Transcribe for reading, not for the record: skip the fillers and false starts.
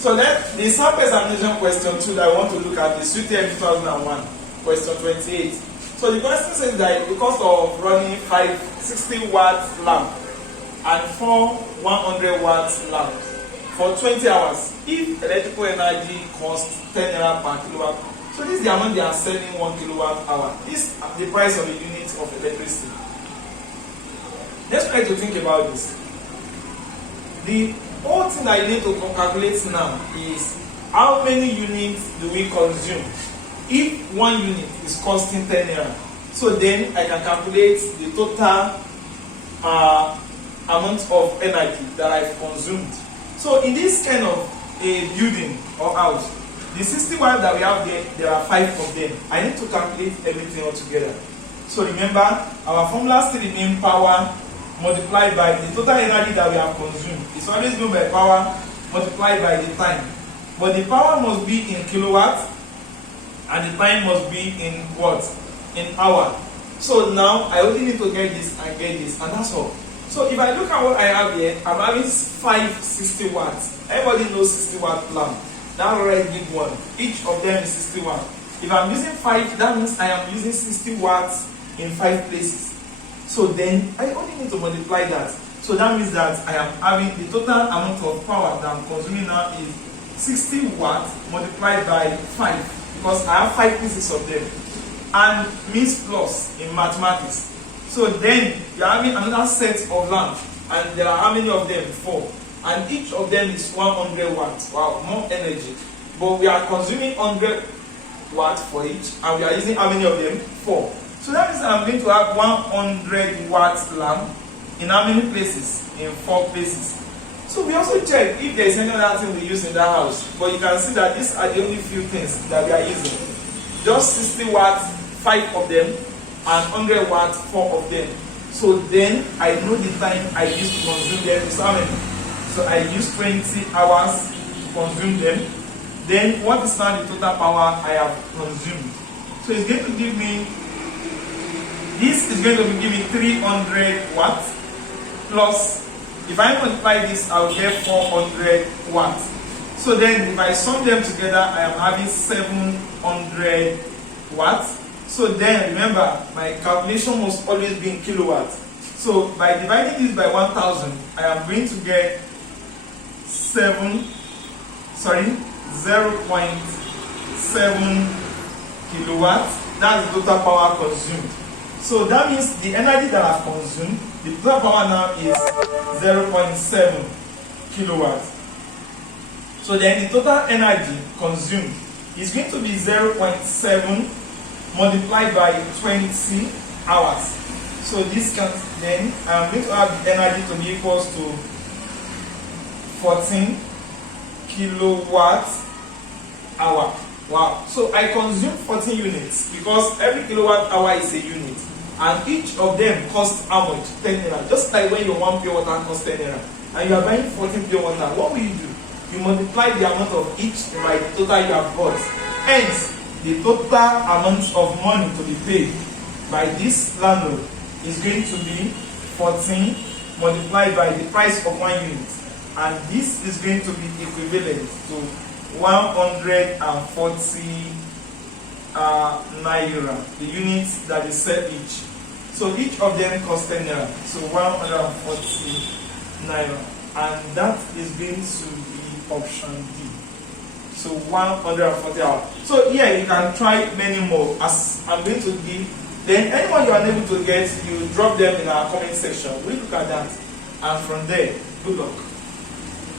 So let the sample examination question 2 that I want to look at is UTM 2001, question 28. So the question says that the cost of running 5 60-watt lamp and 4 100-watt lamps for 20 hours if electrical energy costs 10 naira per kilowatt. So this is the amount they are selling 1 kilowatt hour. This is the price of a unit of electricity. Let's try to think about this. The whole thing that you need to calculate now is how many units do we consume if 1 unit is costing 10 naira. So then I can calculate the total amount of energy that I've consumed. So in this kind of a building or house, the 60 watts that we have there are 5 of them. I need to calculate everything all together. So remember, our formula still remains power multiplied by the total energy that we have consumed. It's always known by power multiplied by the time. But the power must be in kilowatts and the time must be in what? In hour. So now I only need to get this and get this, and that's all. So if I look at what I have here, I'm having 5 60 watts. Everybody knows 60 watt lamp. That already big one. Each of them is 60 watts. If I'm using 5, that means I am using 60 watts in 5 places. So then I only need to multiply that. So that means that I am having the total amount of power that I'm consuming now is 60 watts multiplied by 5, because I have 5 pieces of them. And means plus in mathematics. So then you are having another set of lamps, and there are how many of them? 4. And each of them is 100 watts. Wow, more energy. But we are consuming 100 watts for each, and we are using how many of them? 4. So that means I'm going to have 100 watt lamp in how many places? In 4 places. So we also check if there is any other thing we use in that house. But you can see that these are the only few things that we are using. Just 60 watts, 5 of them, and 100 watts, 4 of them. So then I know the time I used to consume them is how many? So I use 20 hours to consume them. Then what is now the total power I have consumed? So it's going to give me, this is going to give me 300 watts plus, if I multiply this, I will get 400 watts. So then if I sum them together, I am having 700 watts. So then remember, my calculation must always be in kilowatts. So by dividing this by 1000, I am going to get 0.7 kilowatts. That's the total power consumed. So that means the energy that I've consumed, the total power now is 0.7 kilowatts. So then the total energy consumed is going to be 0.7 multiplied by 20 hours. So this can then, I'm going to have the energy to be equals to 14 kilowatts hour. Wow. So I consume 14 units because every kilowatt hour is a unit. And each of them costs how much? 10 naira. Just like when your 1 pure water costs 10 naira. And you are buying 14 pure water. What will you do? You multiply the amount of each by the total you have bought. Hence, the total amount of money to be paid by this landlord is going to be 14 multiplied by the price of 1 unit. And this is going to be equivalent to 140 naira, the units that is sell each. So each of them costs 10 naira. So 140 naira. And that is going to be option D. So 140 hours. So here you can try many more as I'm going to give. Then anyone you are unable to get, you drop them in our comment section. We look at that. And from there, good luck.